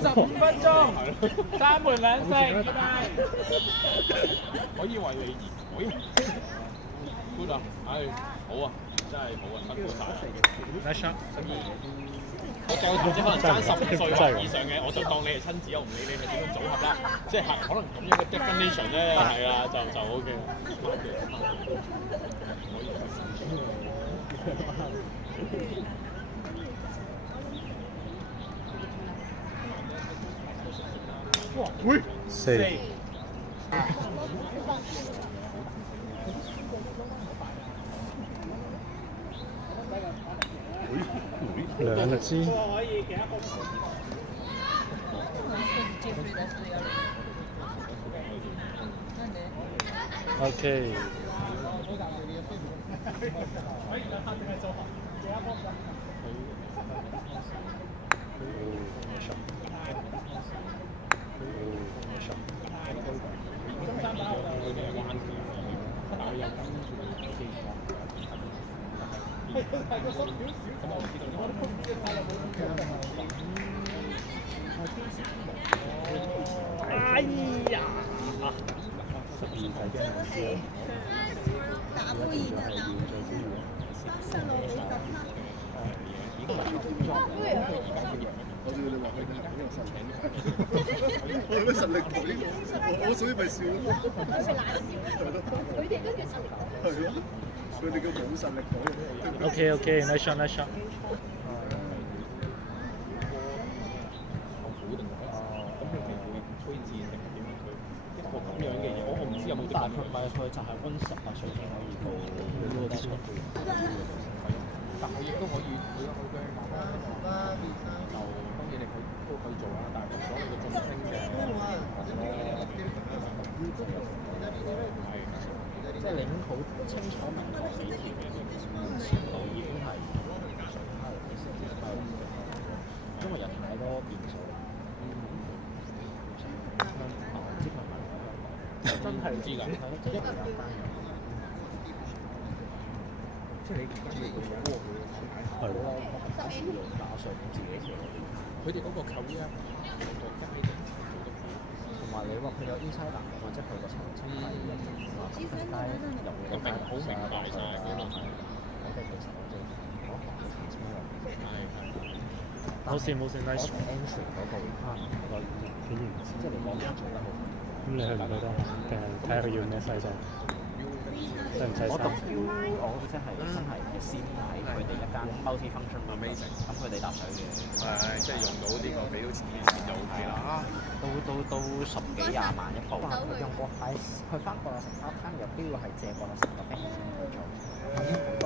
15分鐘，三盤兩勝，拜拜。可以為你而改。good 啊，唉，好啊，真係好啊，辛苦晒啊！我當或者可能爭12歲或以上嘅，我就當你係親子，我唔理你係點樣組合啦。即係可能咁樣嘅 definition 咧，係啦，就 OK 啦。喂，4。兩支。OK。哎呀！打不贏啊！上路俾特我咩實力隊？我所以咪笑咯。佢哋都叫實力隊。係咯，佢哋叫冇實力隊。OK，nice shot，nice shot。咁樣嘅嘢，我唔知有冇啲。但係佢咪佢就係溫18歲就可以報嗰個出係，但佢亦都可以，佢有佢嘅慢慢就當然你佢都可以做啦。但係如果你個晉升嘅或者即係你已經好清楚明確幾條前路已經係因為有太多變數。真係唔知㗎，即係你而家要做嗰個會係咯，打上自己條路。佢哋嗰個扣呢個街嘅同埋你話佢有 insider 或者佢個層層係入街入會明好明白晒嘅咯，係。我哋其實我哋講行嘅層層入冇事，nice。entry 嗰個即係你講做得好。咁你去唔去得？定係睇下佢要咩 size？使唔使我讀 U，我即係真係先喺佢哋一間 multi-function amazing，咁佢哋搭水嘅，即係用到呢個俾到錢就 OK 啦。到十幾廿萬一部，佢用過係去翻個成 part time 有機會係借過成個 bank 去做，咁好多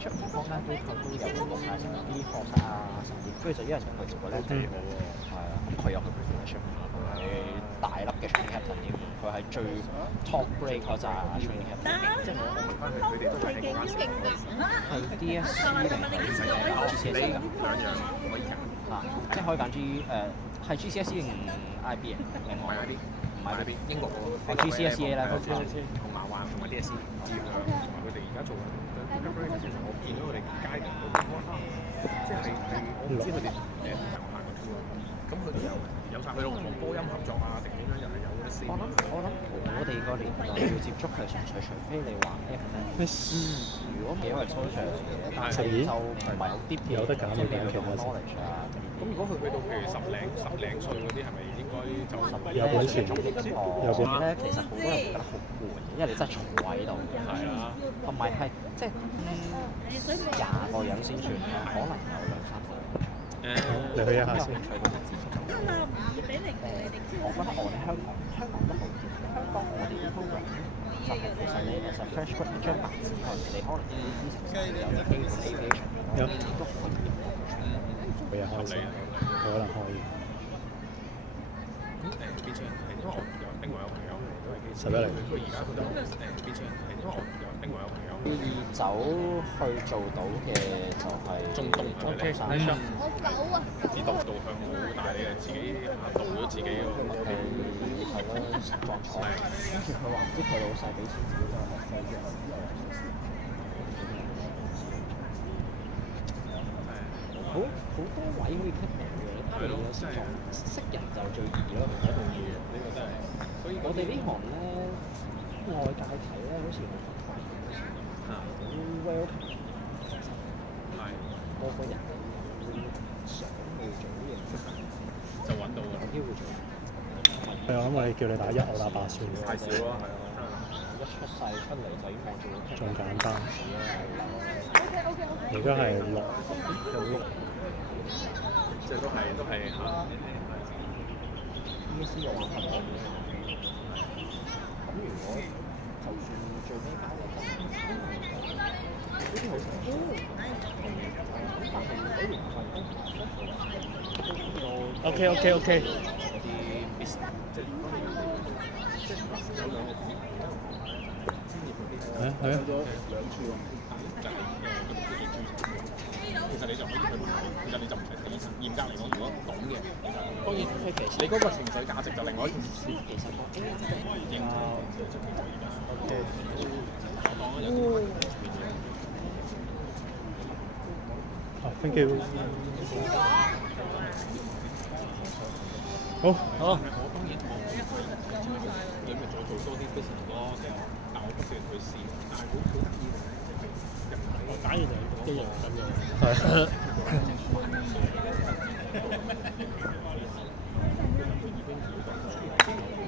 出面坊間機構都有用曬成啲課室啊，甚至跟住就一人同佢做個 level 喎，係啊，咁佢有佢 preparation。大粒嘅 training captain 添，佢係最 top grade 嗰扎 training captain，即係我問翻佢哋都係嗰間係 DSC 定係 GCSE 㗎？兩樣可以揀啊，即係可以揀係 GCSE 定 IB 啊？另外嗰啲唔係嗰啲英國嗰個 GCSE 啦，同埋話同埋 DSE 之類，同埋佢哋而家做緊 preparation，其實我見到佢哋街人都即係我唔知佢哋有冇行過 tour，咁佢哋有曬去到同波音合作啊，定點樣又係有嗰啲 scene。我諗我哋個年代要接觸係純粹，除非你話 F，如果唔係因為 social 嘅，但係就唔係好 deep 有得揀嘅揀其實 knowledge 啊。咁如果佢去到譬如十零歲嗰啲，係咪應該就有本錢？有本咧，其實好多人覺得好悶，因為你真係坐喺度。係啦，同埋係即係20個人先算，可能有2-3個。你去一下先。我覺得我哋香港都好啲。香港我哋啲 program 就係其實你其實 fresh grad 一張白紙去，你可能啲成績有啲機會 aviation，都可以。佢又開始，佢可能可以。邊處？因為我有另外有朋友都係機師11嚟。佢而家佢就邊處？因為我有另外有朋友。易走去做到嘅就係中東，OK，三你上。我狗啊！知道導向好，但係你又自己導咗自己喎。係咯，撞彩。跟住佢話唔知佢老細俾錢自己都係學飛嘅。好多位可以 click 嘅，係咯，真係識人就最易咯。我同意嘅，呢個真係。所以我哋呢行咧，外界睇咧好似好佛系，啊，好 welcome，係個個人會想去做呢樣嘢，就揾到㗎有。機會做。係我諗我哋叫你打1，我打8算，太少咯，係啊。一出世出嚟就已經望住仲簡單。 OK OK。而家係6，即係都係嚇。 E.S. 又話份工嘅，咁如果就算最尾交個陣，呢啲好成功，咁但係如果連份工唔出嚟， OK OK OK。嗰啲 miss 即係有兩個專業嗰啲係啊。咗2次喎。就係嗰啲叫做註冊。其實你就可以去問佢，其實你就唔使睇醫生。嚴格嚟講，如果懂嘅，當然你嗰個情緒價值就另外一件事。其實個 A 真係認同就其實而家 OK。我講有啲Thank you。好。我當然你咪再做多啲 business 咯，但我不斷去試，但係好得意我打完就一樣咁樣。係。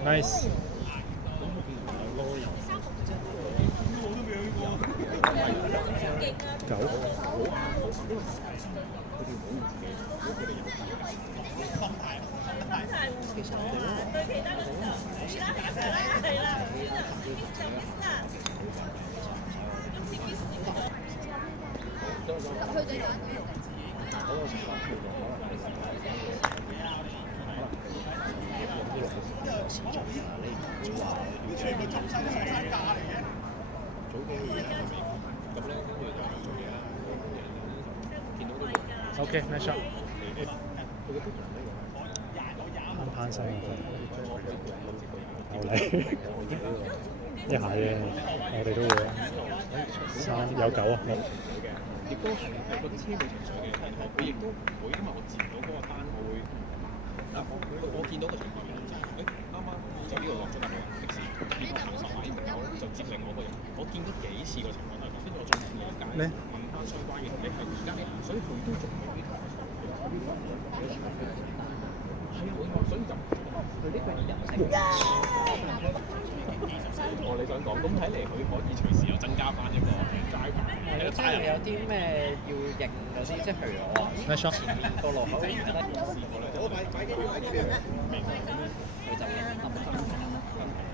Nice。OK，nice shot。攀升有嚟一下啫，我哋都會啊。3有9啊，亦都係嗰啲車冇情緒嘅，佢亦都唔會，因為我接到嗰個單，我會我見到個情況就係啱啱就呢度落咗架的士，呢個行10米就接另外一個人，我見咗幾次個情況都係咁，跟住我仲唔理解問翻相關嘅，你係而家你行，所以佢都仲冇呢個。係啊，所以就佢呢個係人性。你想講，咁睇嚟佢可以隨時又增加翻一個 driver。真係有啲咩要認嗰啲，即係譬如我話，前面個路口而家得試過咧，佢就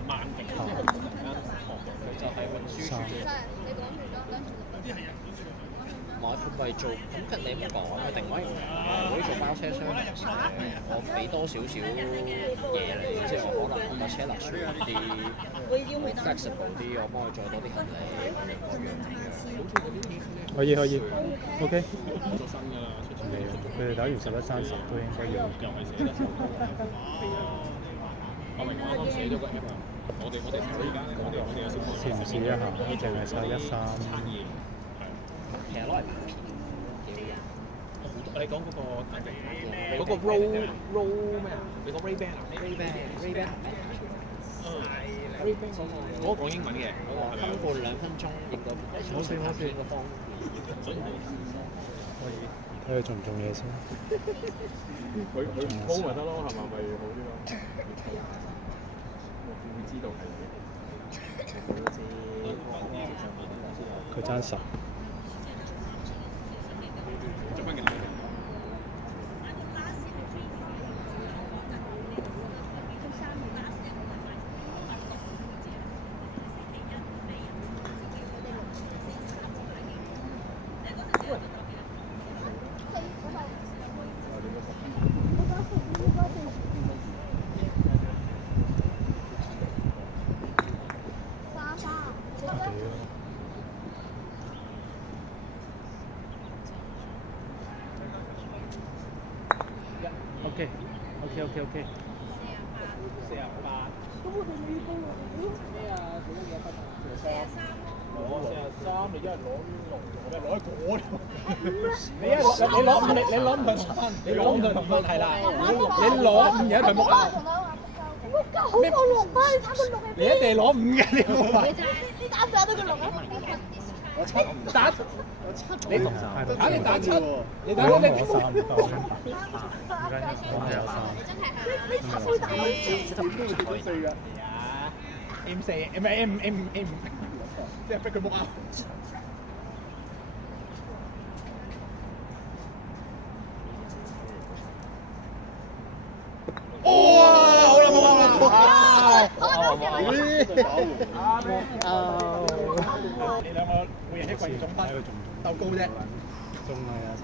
慢勁，即係佢突然間佢就係運輸署某一款咪做，咁即係你咁講，佢定位嗰啲做包車商，我俾多少少嘢你，即係我可能把車勒住啲 flexible 啲，我幫佢做多啲行李可以，OK。做新㗎啦，佢哋打完11、30都應該要。又係寫得手。我明我啱啱寫咗個 app 啊，我哋而家我哋有少少試唔試一下？淨係晒13。其實攞嚟拍片你講嗰個 roll 咩啊？你講 Ray-Ban 啊 Ray-Ban 嗰個講英文嘅，分過2分鐘，亦都好似拍片個方面，所以睇佢中唔中嘢先。佢唔鋪咪得咯，係咪好啲咯？會知道係佢爭10。做乜嘅？OK。48。咁我哋呢個咩啊？嗰啲嘢不同。43。43，你一係攞攞一個，你攞5，你攞5同分，你攞5同分係啦，你攞5而家題目啊！好過6啊！你打個6你一定係攞5嘅，你冇話。你打唔打到個6啊？打你你打7，你打我你3唔夠，而家我係有3。你七歲打都4㗎。M4 唔係 M5，即係逼佢木啊！哇！好啦，冇啦，你兩個每人一個二總分，鬥高啫。中啊先。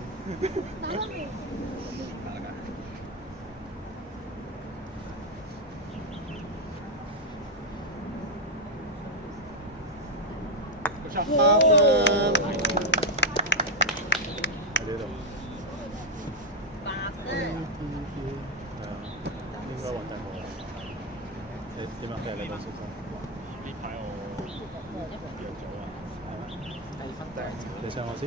8分。喺呢度。8分。係啊，應該運得好啦。你點啊？你都小心。呢排我約咗啊。你上我先。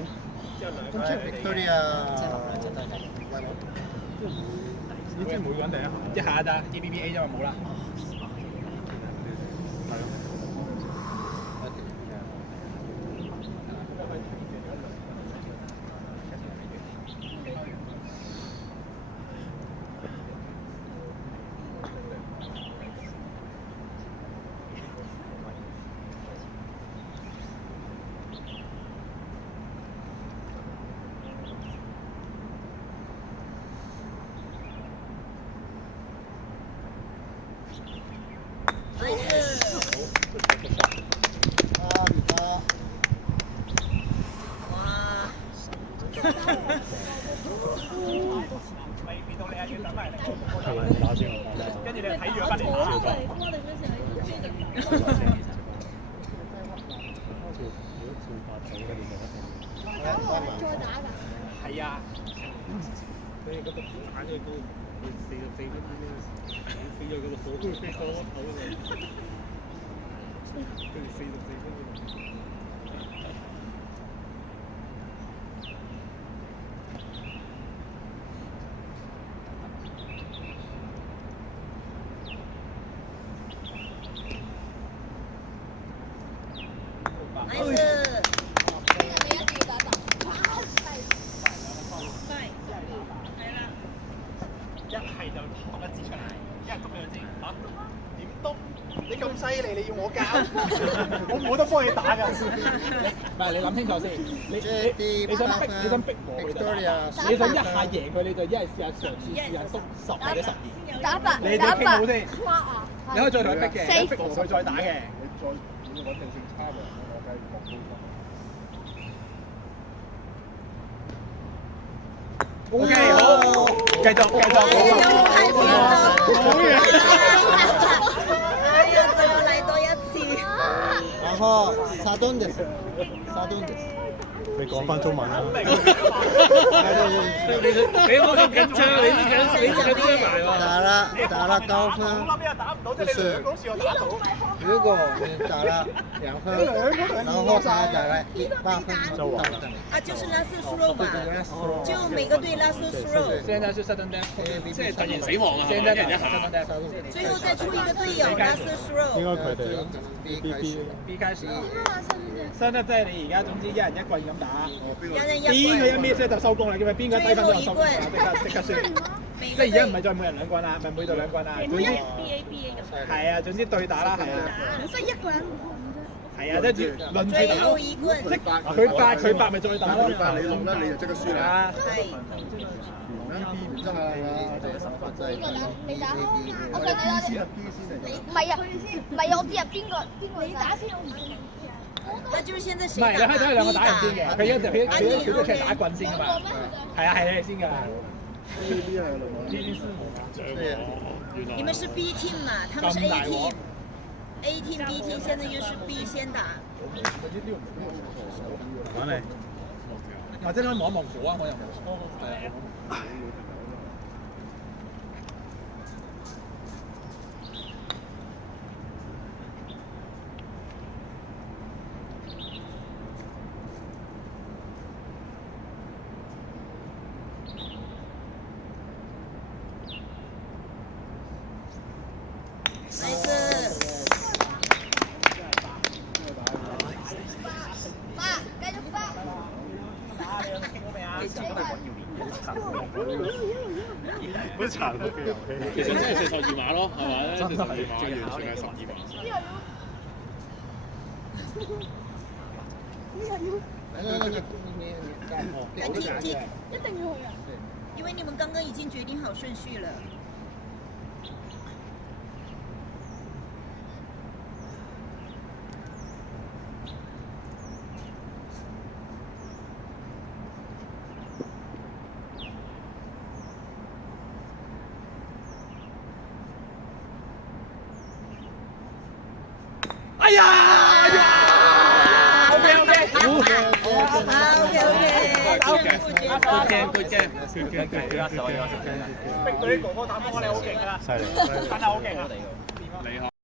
Victoria 即係兩隻都係第呢啲每個人第一下咋 ，EBBA 啫嘛，冇啦。係咪打先？跟住你睇住翻嚟打。如果照8走嘅，你就一定。再打㗎。係啊。所以嗰個打咗都44嗰啲咧，飛咗嗰個火都飛咗頭㗎。跟住44嗰個。我冇得幫你打㗎，唔係你諗清楚先，你想逼我佢打，你想一下贏佢，你就一係試下嘗試篤10或者12，打8，你哋傾好先，花啊！你可以再同佢逼嘅，逼和佢再打嘅。你再如果穩定性差喎，我梗係搏高分。OK， 好，繼續。好嘢。哎呀，再嚟多一次。然後沙東です。你講翻中文啦。你我咁緊張，你緊張埋喎。打了高分。打唔到啫，你兩個試我打到。如果你打了2分，然後他打了8分，啊，就是拉斯输肉吧，就每個隊拉斯輸肉，現在是sudden death，即係突然死亡啊！現在打 sudden death，最後再出一個隊友拉斯輸肉。應該佢哋 B 開始。sudden death 你而家總之一人一棍咁打，人人邊個一一棍， miss 就收工啦，因為邊個低分就收工啦，即刻輸。每即係而家唔係再每人2棍啦，唔係每隊2棍啦，總之 BA 咁。係啊，總之對打啦，係啊，即係一個人。係啊，即係輪住最打。後一棍，佢八咪再打咯。你落咧你就即刻輸啦。啊，係唔得啊！邊個打？你打。我想你打先。 B 先嚟。唔係啊，唔係啊，我知啊，邊個？你打先，我唔知。那就是現在唔誰係你可以睇兩個打人先嘅，佢一就佢出嚟打棍先㗎嘛。我咩？係啊，係你先㗎。 B 係啦，你們是 B team 嘛，他們是 A team，A team B team 現在又是 B 先打，玩你。或者可以望一望火啊，我又冇。nice。發，繼續發。好殘酷嘅遊戲。其實真係射12碼咯，係咪？真係射12碼完全係12碼。來踢，一定要去啊！因為你們剛剛已經決定好順序了。哎呀！OK，犀利。真係好勁啊！真係好勁啊！厲害。